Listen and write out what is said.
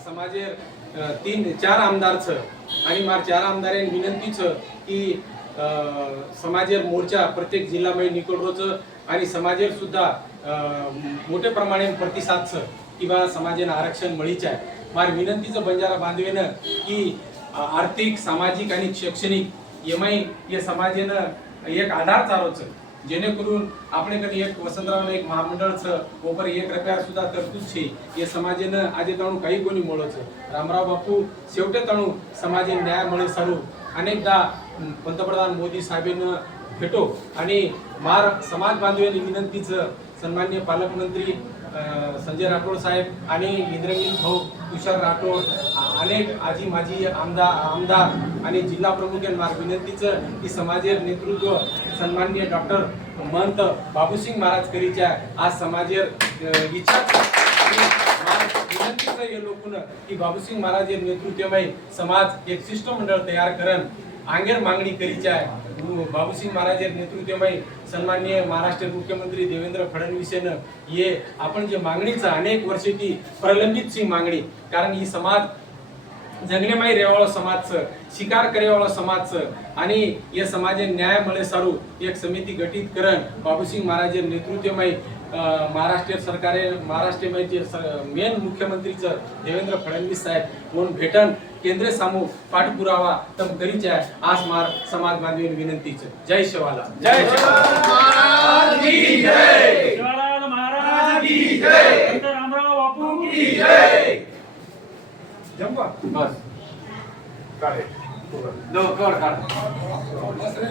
समाजेर 3-4 आमदार छ आणि मार 4 आमदारांनी विनंती छ की समाजेर मोर्चा प्रत्येक जिल्ह्यामध्ये निकडरोच आणि समाजेर सुद्धा मोठे प्रमाणे प्रतिसाद छ की बा समाजेन आरक्षण मळीच आहे. मार विनंतीचं बंजारा बांधवेन की आर्थिक सामाजिक आणि शैक्षणिक एमआई या समाजेनं एक आधार चालवच जेणेकरून આપણે કદી એક વસંતરાવનો એક મહામંડળ છે ઉપર 1 રૂપિયા સુધા તરતું છે એ સમાજને આજે તણું કઈ કોની મળો છે. રામરાવ બાપુ शेवटे તણું સમાજને ન્યાય મળે સારું अनेकदा पंतप्रधान मोदी साहेबांना भेटो आणि मार समाज बांधवांनी विनंतीचं सन्माननीय पालकमंत्री संजय राठोड साहेब आणि इंद्रनील भाऊ तुषार राठोड अनेक आजी माजी आमदार आणि जिल्हा प्रमुखांना विनंतीचं की समाजेर नेतृत्व सन्माननीय डॉक्टर महंत बाबूसिंग महाराज करीच्या आज समाजेर इच्छा विनंतीचं हे लोकून की बाबूसिंग महाराज नेतृत्वमध्ये समाज एक शिष्टमंडळ तयार करण आंगेर मागणी करीच्या आहे. बाबूसिंग महाराज नेतृत्वमध्ये सन्माननीय महाराष्ट्र मुख्यमंत्री देवेंद्र फडणवीसनं ये आपण जे मागणीचं अनेक वर्षाची प्रलंबित सी मागणी कारण ही समाज जंगलेमाई रेवाळो समाज छ शिकार करेवाळो समाज छ आणि या समाजे न्याय मळे सारू एक समिती गठीत करण बाबूसिंग महाराज नेतृत्वमध्ये महाराष्ट्र सरकारे महाराष्ट्रामध्ये मेन मुख्यमंत्रीचं देवेंद्र फडणवीस साहेब म्हणून भेटन केंद्र सामू पाठपुरावा तम करीच्या आज मार समाज बांधवी विनंतीचं. जय शिवाला जय महाराज की जय शिवालाल महाराज की जय संत रामराव बापू की जय जंपा बस काढे दो कड काढ बस रे